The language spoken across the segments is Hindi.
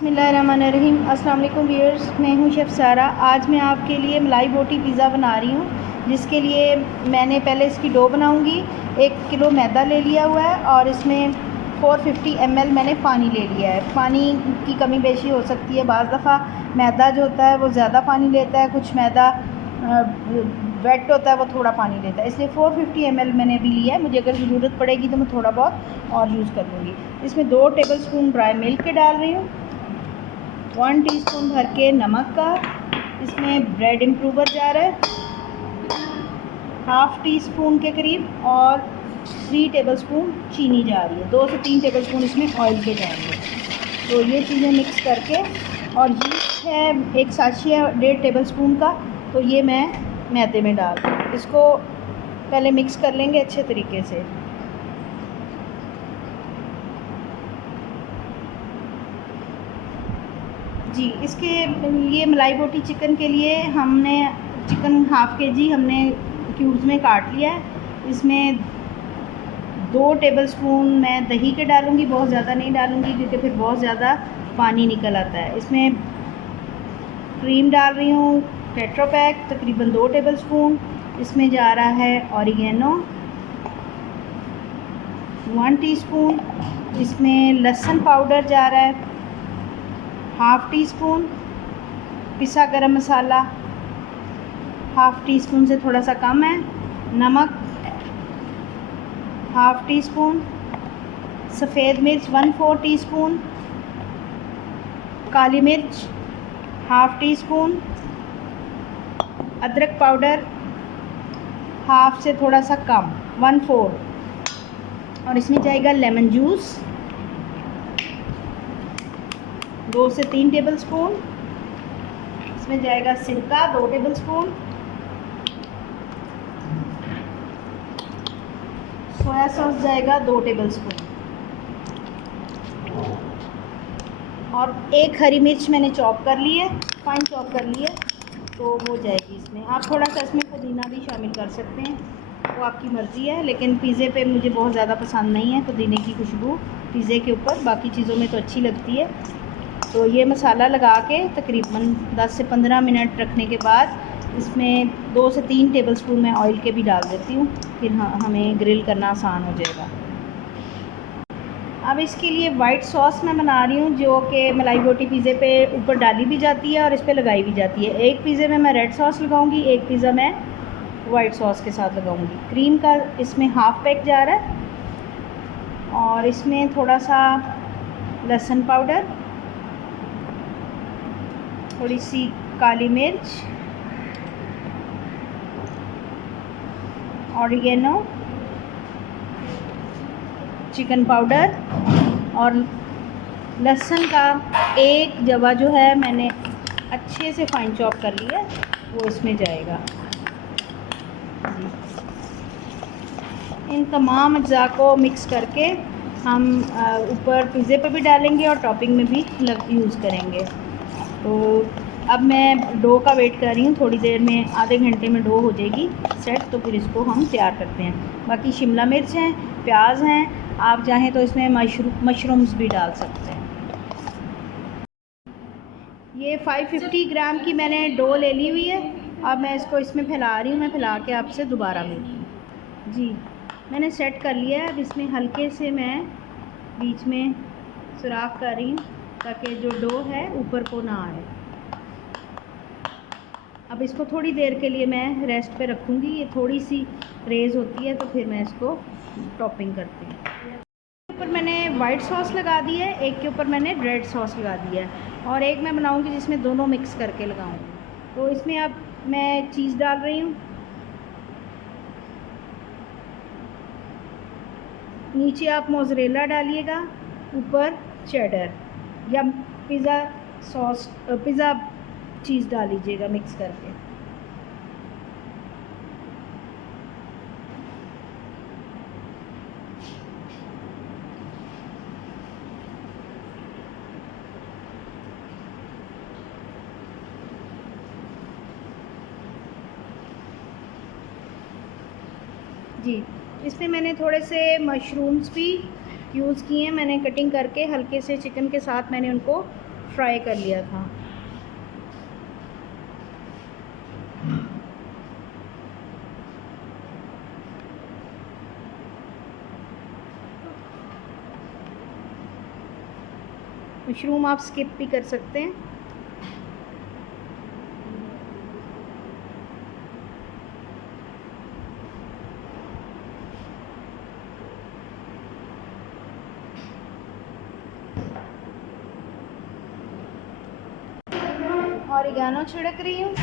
बिस्मिल्लाहिर्रहमानिर्रहीम। अस्सलाम वालेकुम व्यूअर्स, मैं हूं शेफ़ सारा। आज मैं आपके लिए मलाई बोटी पिज़्ज़ा बना रही हूं, जिसके लिए मैंने पहले इसकी डो बनाऊंगी। 1 किलो मैदा ले लिया हुआ है और इसमें 450 ml मैंने पानी ले लिया है। पानी की कमी बेशी हो सकती है, बाज़ दफ़ा मैदा जो होता है वो ज़्यादा पानी लेता है, कुछ मैदा वेट होता है वो थोड़ा पानी लेता है, इसलिए 450 ml मैंने अभी लिया है। मुझे अगर ज़रूरत पड़ेगी तो मैं थोड़ा बहुत और यूज़ कर लूँगी। इसमें 2 टेबलस्पून ड्राई मिल्क के डाल रही हूँ, 1 टीस्पून भर के नमक का, इसमें ब्रेड इम्प्रूवर जा रहा है, हाफ़ टी स्पून के करीब, और 3 टेबलस्पून चीनी जा रही है। 2 से 3 टेबलस्पून इसमें ऑयल के जाएंगे। तो ये चीज़ें मिक्स करके, और यीस्ट है 1 साशी है 1.5 टेबलस्पून का, तो ये मैं मैदे में डाल दूँ। इसको पहले मिक्स कर लेंगे अच्छे तरीके से। जी, इसके लिए मलाई बोटी चिकन के लिए हमने चिकन हाफ़ केजी हमने क्यूब्स में काट लिया है। इसमें 2 टेबलस्पून मैं दही के डालूँगी, बहुत ज़्यादा नहीं डालूँगी क्योंकि फिर बहुत ज़्यादा पानी निकल आता है। इसमें क्रीम डाल रही हूँ टेट्रा पैक, तकरीबन 2 टेबलस्पून। इसमें जा रहा है ऑरिगेनो 1 टीस्पून। इसमें लहसुन पाउडर जा रहा है हाफ़ टी स्पून, पिसा गरम मसाला हाफ़ टी स्पून से थोड़ा सा कम है, नमक हाफ़ टी स्पून, सफ़ेद मिर्च 1/4 टीस्पून, काली मिर्च हाफ़ टी स्पून, अदरक पाउडर हाफ़ से थोड़ा सा कम 1/4, और इसमें जाएगा लेमन जूस 2 से 3 टेबलस्पून। इसमें जाएगा सिरका 2 टेबलस्पून, सोया सॉस जाएगा 2 टेबलस्पून, और 1 हरी मिर्च मैंने चॉप कर ली है, फाइन चॉप कर ली है, तो वो जाएगी इसमें। आप थोड़ा सा इसमें पुदीना भी शामिल कर सकते हैं, वो आपकी मर्ज़ी है, लेकिन पिज़्ज़े पे मुझे बहुत ज़्यादा पसंद नहीं है पुदीने की खुशबू पिज़्ज़े के ऊपर, बाकी चीज़ों में तो अच्छी लगती है। तो ये मसाला लगा के तकरीबन 10 से 15 मिनट रखने के बाद इसमें 2 से 3 टेबलस्पून मैं ऑयल के भी डाल देती हूँ, फिर हमें ग्रिल करना आसान हो जाएगा। अब इसके लिए वाइट सॉस मैं बना रही हूँ, जो कि मलाई बोटी पिज़्ज़े पे ऊपर डाली भी जाती है और इस पर लगाई भी जाती है। एक पिज़्ज़े में मैं रेड सॉस लगाऊंगी, एक पिज़्ज़ा मैं वाइट सॉस के साथ लगाऊंगी। क्रीम का इसमें हाफ़ पैक जा रहा है, और इसमें थोड़ा सा लहसुन पाउडर, थोड़ी सी काली मिर्च, ऑरिगेनो, चिकन पाउडर, और लहसुन का एक जवा जो है मैंने अच्छे से फाइन चॉप कर लिया है, वो इसमें जाएगा। इन तमाम अज्जा को मिक्स करके हम ऊपर पिज़्ज़े पे भी डालेंगे और टॉपिंग में भी यूज़ करेंगे। तो अब मैं डो का वेट कर रही हूँ, थोड़ी देर में, आधे घंटे में डो हो जाएगी सेट, तो फिर इसको हम तैयार करते हैं। बाकी शिमला मिर्च हैं, प्याज हैं, आप चाहें तो इसमें मशरूम्स भी डाल सकते हैं। ये 550 ग्राम की मैंने डो ले ली हुई है। अब मैं इसको इसमें फैला रही हूँ, मैं फैला के आपसे दोबारा मिलती हूँ। जी, मैंने सेट कर लिया है। अब इसमें हल्के से मैं बीच में सुराख कर रही हूँ ताकि जो डो है ऊपर को ना आए। अब इसको थोड़ी देर के लिए मैं रेस्ट पे रखूँगी, ये थोड़ी सी रेज़ होती है तो फिर मैं इसको टॉपिंग करती हूँ। ऊपर मैंने वाइट सॉस लगा दी है, एक के ऊपर मैंने रेड सॉस लगा दिया है, और एक मैं बनाऊँगी जिसमें दोनों मिक्स करके लगाऊँगी। तो इसमें अब मैं चीज़ डाल रही हूँ, नीचे आप मोज़रेला डालिएगा, ऊपर चेडर या पिज़्ज़ा सॉस, पिज़्ज़ा चीज़ डाल लीजिएगा मिक्स करके। जी, इसमें मैंने थोड़े से मशरूम्स भी यूज़ किए हैं, मैंने कटिंग करके हल्के से चिकन के साथ मैंने उनको फ्राई कर लिया था। मशरूम आप स्किप भी कर सकते हैं। ऑरिगेनो छिड़क रही हूँ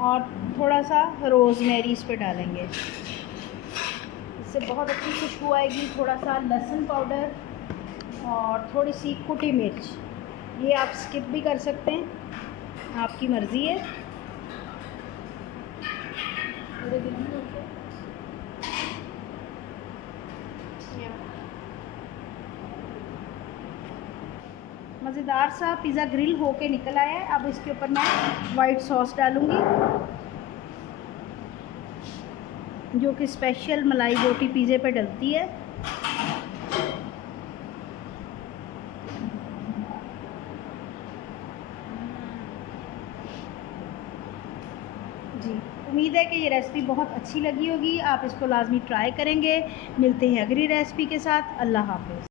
और थोड़ा सा रोज़मेरी इस पे डालेंगे, इससे बहुत अच्छी खुशबू आएगी। थोड़ा सा लहसुन पाउडर और थोड़ी सी कुटी मिर्च, ये आप स्किप भी कर सकते हैं, आपकी मर्ज़ी है। मज़ेदार सा पिज़्ज़ा ग्रिल होके निकल आया है। अब इसके ऊपर मैं वाइट सॉस डालूँगी, जो कि स्पेशल मलाई बोटी पिज़्ज़े पे डलती है। जी, उम्मीद है कि ये रेसिपी बहुत अच्छी लगी होगी। आप इसको लाजमी ट्राई करेंगे। मिलते हैं अगली रेसिपी के साथ। अल्लाह हाफ़िज़।